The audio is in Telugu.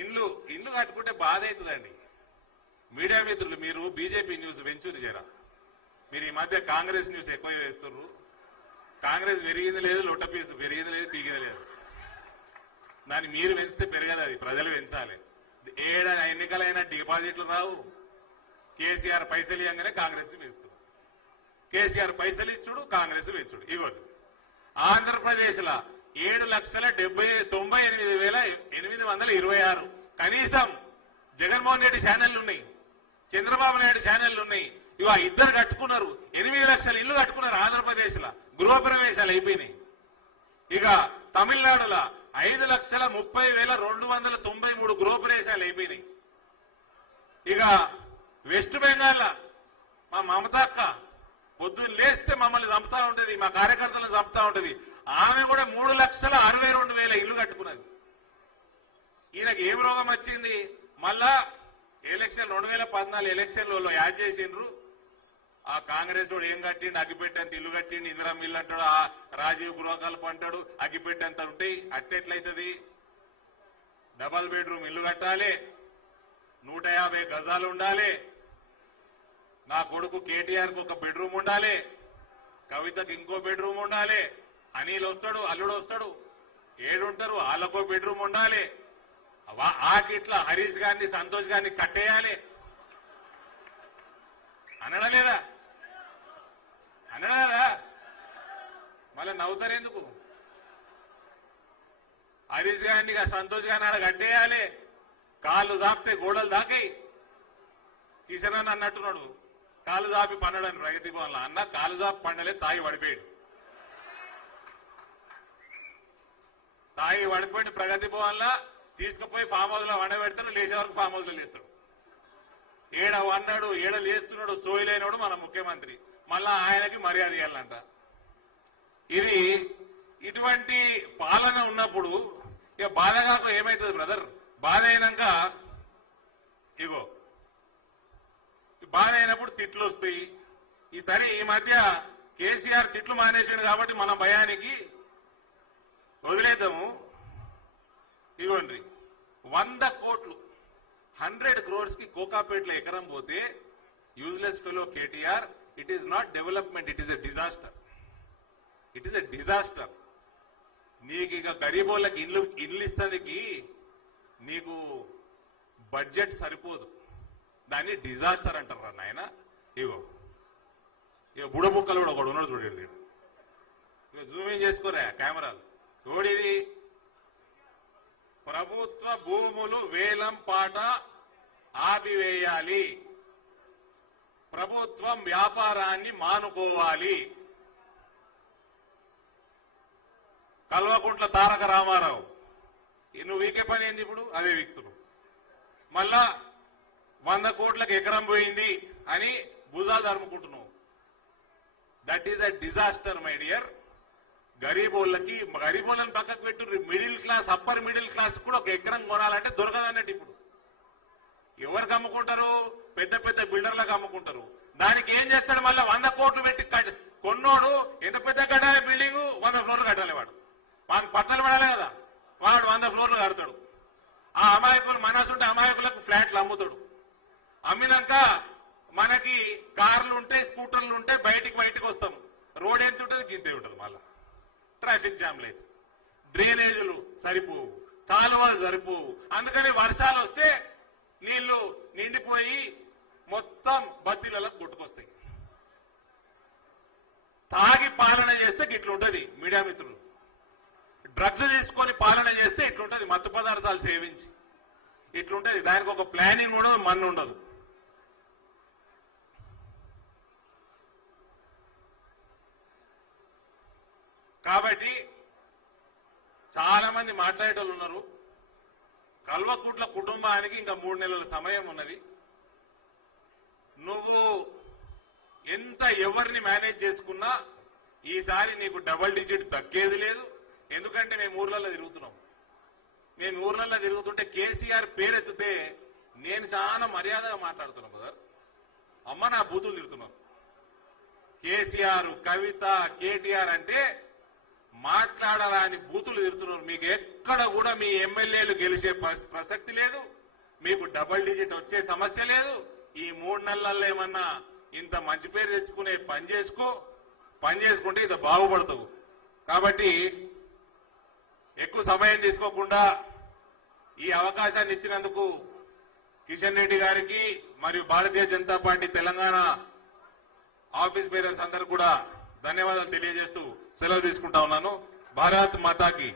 ఇండ్లు కట్టుకుంటే బాధ అవుతుందండి. మీడియా మిత్రులు, మీరు బీజేపీ న్యూస్ వెంచూరి చేయరా. మీరు ఈ మధ్య కాంగ్రెస్ న్యూస్ ఎక్కువ వేస్తున్నారు. కాంగ్రెస్ పెరిగింది లేదు, లొట్టపీసు పెరిగింది లేదు, పీగింది లేదు. దాన్ని మీరు పెంచితే పెరగదు, అది ప్రజలు పెంచాలి. ఎన్నికలైనా డిపాజిట్లు రావు. కేసీఆర్ పైసలు ఇవ్వగానే కాంగ్రెస్ ని పెంచుతుంది. కేసీఆర్ పైసలు ఇచ్చుడు, కాంగ్రెస్ పెంచుడు. ఇవ్వదు. ఆంధ్రప్రదేశ్ లో 7,98,826 కనీసం జగన్మోహన్ రెడ్డి ఛానళ్లు ఉన్నాయి, చంద్రబాబు నాయుడు ఛానళ్లు ఉన్నాయి. ఇవా ఇద్దరు కట్టుకున్నారు. 8 లక్షల ఇల్లు కట్టుకున్నారు ఆంధ్రప్రదేశ్ లో. గృహప్రవేశాలు అయిపోయినాయి. ఇక తమిళనాడులో 5,30,293 గృహప్రవేశాలు అయిపోయినాయి. ఇక వెస్ట్ బెంగాల్ మా మమతాక్క పొద్దున్న లేస్తే మమ్మల్ని చంపుతా ఉంటది, మా కార్యకర్తలను చంపుతా ఉంటది. ఆమె కూడా 3,62,000 ఇల్లు కట్టుకున్నది. ఈయనకి ఏం రోగం వచ్చింది? మళ్ళా ఎలక్షన్ 2014 ఎలక్షన్లలో యాడ్ చేసిండ్రు. ఆ కాంగ్రెస్ వాడు ఏం కట్టిండు? అగ్గిపెట్టేంత ఇల్లు కట్టిండు, ఇందిరమ్మ ఇల్లు అంటాడు, ఆ రాజీవ్ గృహకల్ప అంటాడు, అగ్గిపెట్టేంత ఉంటాయి. అట్టెట్లయితుంది? డబల్ బెడ్రూమ్ ఇల్లు కట్టాలి, 150 గజాలు ఉండాలి. నా కొడుకు కేటీఆర్కి ఒక బెడ్రూమ్ ఉండాలి, కవితకి ఇంకో బెడ్రూమ్ ఉండాలి, అనిల్ వస్తాడు, అల్లుడు వస్తాడు, 7 ఉంటారు, వాళ్ళకో బెడ్రూమ్ ఉండాలి. ఆకిట్లా హరీష్ గారిని, సంతోష్ గారిని కట్టేయాలి. అనడలేదా? అనడా? మళ్ళీ నవ్వుతారెందుకు? హరీష్ గారిని, సంతోష్ గారిని ఆడ కట్టేయాలి. కాళ్ళు దాపితే గోడలు దాకాయి. కిషన్ అన్నట్టున్నాడు, కాలు దాపి పండడని ప్రగతి భవన్లో. అన్న కాలు దాపి పండలే, తాగి పడిపోయాడు. తాగి పడిపోయిన ప్రగతి భవన్లో తీసుకుపోయి ఫామ్ హౌస్ లో వండబెడతాడు, లేచే వరకు ఫామ్ హౌస్ లో లేస్తాడు. ఏడ వన్నాడు, ఏడ లేస్తున్నాడు, సోయిలైనడు మన ముఖ్యమంత్రి. మళ్ళా ఆయనకి మర్యాద ఇవ్వాలంట. ఇది ఇటువంటి పాలన ఉన్నప్పుడు ఇక బాధ కాక ఏమవుతుంది బ్రదర్? బాధ అయినాక ఇగో బాధ అయినప్పుడు తిట్లు వస్తాయి. ఈసారి ఈ మధ్య కేసీఆర్ తిట్లు మానేశాడు కాబట్టి మన భయానికి వదిలేద్దాము. ఇవ్వండి 100 కోట్లు 100 crores కి కోకాపేటలో ఎకరం పోతే useless fellow KTR, it is not development, it is a disaster. It is a disaster. నీకు ఇక గరీబోళ్ళకి ఇల్లు ఇస్తానికి నీకు బడ్జెట్ సరిపోదు, దాన్ని డిజాస్టర్ అంటారు నాయన. ఇగో బుడబుక్కలు కూడా ఒకడు ఉన్నాడు చూడండి. ఇక జూమింగ్ చేసుకోరా కెమెరాలు. చూడిది ప్రభుత్వ భూములు వేలం పాట ఆపివేయాలి, ప్రభుత్వం వ్యాపారాన్ని మానుకోవాలి. కల్వకుంట్ల తారక రామారావు, నువ్వు వీకే పని ఏంది? ఇప్పుడు అదే వ్యక్తులు మళ్ళా 100 కోట్లకు ఎకరం పోయింది అని భుజాలు తరుముకుంటున్నావు. That is a disaster my dear. గరీబోళ్ళని పక్కకు పెట్టు. Middle class, upper middle class కూడా ఒక ఎకరం కొనాలంటే దొరకదన్నట్టు. ఇప్పుడు ఎవరికి అమ్ముకుంటారు? పెద్ద పెద్ద బిల్డర్లకు అమ్ముకుంటారు. దానికి ఏం చేస్తాడు? మళ్ళీ 100 కోట్లు పెట్టి కొన్నోడు ఎంత పెద్ద కట్టాలి బిల్డింగ్? 100 ఫ్లోర్లు కట్టాలి. వాడికి పట్టలు పడాలి కదా, వాడు 100 ఫ్లోర్లు కడతాడు. ఆ అమాయకులు మనసుంటే అమాయకులకు ఫ్లాట్లు అమ్ముతాడు. అమ్మినాక మనకి కార్లు ఉంటాయి, స్కూటర్లు ఉంటాయి, బయటికి వస్తాం. రోడ్ ఎంత ఉంటుంది? గింతే ఉంటుంది. మళ్ళా ట్రాఫిక్ జామ్ లేదు, డ్రైనేజీలు సరిపోవు, కాలువలు సరిపోవు. అందుకని వర్షాలు వస్తే నీళ్లు నిండిపోయి మొత్తం బస్తీలలో కొట్టుకొస్తాయి. తాగి పాలన చేస్తే ఇట్లుంటది మీడియా మిత్రులు. డ్రగ్స్ తీసుకొని పాలన చేస్తే ఇట్లుంటది. మత్తు పదార్థాలు సేవించి ఇట్లుంటది. దానికి ఒక ప్లానింగ్ కూడా మన్ను ఉండదు. కాబట్టి చాలా మంది మాట్లాడేటోళ్ళు ఉన్నారు. కల్వకుంట్ల కుటుంబానికి ఇంకా 3 నెలల సమయం ఉన్నది. నువ్వు ఎంత ఎవరిని మేనేజ్ చేసుకున్నా ఈసారి నీకు డబుల్ డిజిట్ దక్కేది లేదు. ఎందుకంటే మేము ఊర్లలో తిరుగుతున్నాం. నేను ఊర్లలో తిరుగుతుంటే కేసీఆర్ పేరెత్తితే నేను చాలా మర్యాదగా మాట్లాడుతున్నాను కదా. అమ్మ నా బూతులు తిరుగుతున్నాను. కేసీఆర్, కవిత, కేటీఆర్ అంటే మాట్లాడాలని బూతులు తిరుగుతున్నారు. మీకు ఎక్కడ కూడా మీ ఎమ్మెల్యేలు గెలిచే ప్రసక్తి లేదు. మీకు డబుల్ డిజిట్ వచ్చే సమస్య లేదు. ఈ 3 నెలల్లో ఏమన్నా ఇంత మంచి పేరు తెచ్చుకునే పని చేసుకుంటే ఇంత బాగుపడతావు. కాబట్టి ఎక్కువ సమయం తీసుకోకుండా ఈ అవకాశాన్ని ఇచ్చినందుకు కిషన్ రెడ్డి గారికి మరియు Bharatiya Janata party Telangana office bearers అందరూ కూడా ధన్యవాదాలు తెలియజేస్తూ సెలవు తీసుకుంటా ఉన్నాను. భారత్ మాతాకి